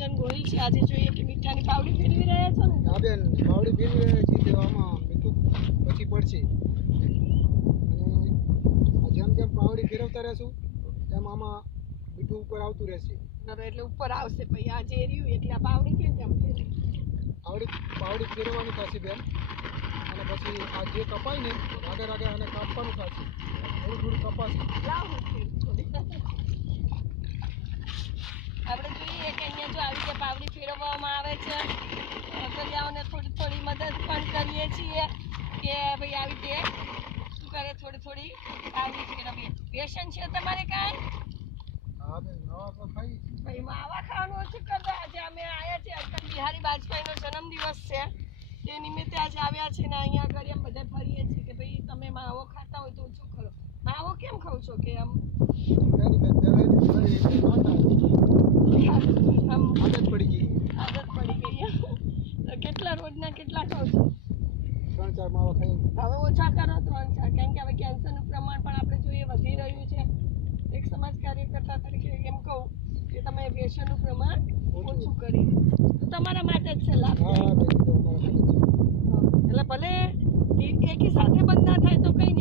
નિરંજન ગોળી છે. આજે જોઈએ કે મીઠાની પાવડી ફેરવી રહ્યા છો ને? હા બેન પાવડી ફેરવી રહ્યા છીએ તેવામાં મીઠું પછી પડશે. અને જેમ જેમ પાવડી ફેરવતા રહેશું તેમ આમાં મીઠું ઉપર આવતું રહેશે. બરાબર એટલે ઉપર આવશે પછી. આ જે રહ્યું એટલે આ પાવડી કેમ કેમ પાવડી પાવડી ફેરવવાની થશે બેન. અને પછી આ જે કપાય ને રાગે રાગે આને કાપવાનું થશે. થોડું થોડું કપાશે. લાવ આપણે ફેરવવામાં છે. અગરિયાઓને થોડી થોડી મદદ પણ કરીએ છીએ કે ભાઈ આવી રીતે શું કરે થોડી થોડી? પાવડી છે વ્યસન છે તમારે કાંઈ? માવા ખાવાનું ઓછું કરતા. આજે અમે આવ્યા છીએ. અટલ બિહારી વાજપેયીનો જન્મદિવસ છે. તે નિમિત્તે આજે આવ્યા છે ને અહીંયા આગળ એમ બધા ફરીએ છીએ કે ભાઈ તમે માવો ખાતા હોય તો ઓછું કરો માવો કેમ ખાવ છો કે આમ બેન બેન પહેલા એની બીમારી ના થાય આમ આદત પડી ગઈ આદત પડી ગઈ તો કેટલા રોજના કેટલા ખાવ છો? ત્રણ ચાર માવા ખાઈ હવે ઓછા કરો ત્રણ ચાર કેમ કે હવે કેન્સરનું પ્રમાણ પણ આપણે જોઈએ વધી રહ્યું છે. એક સમાજ કાર્યકર્તા તરીકે એમ કહું કે તમે વ્યસનનું પ્રમાણ ઓછું. કરી તો તમારા માટે જ છે લાભ. એટલે ભલે એકી સાથે બંધ ના થાય તો કંઈ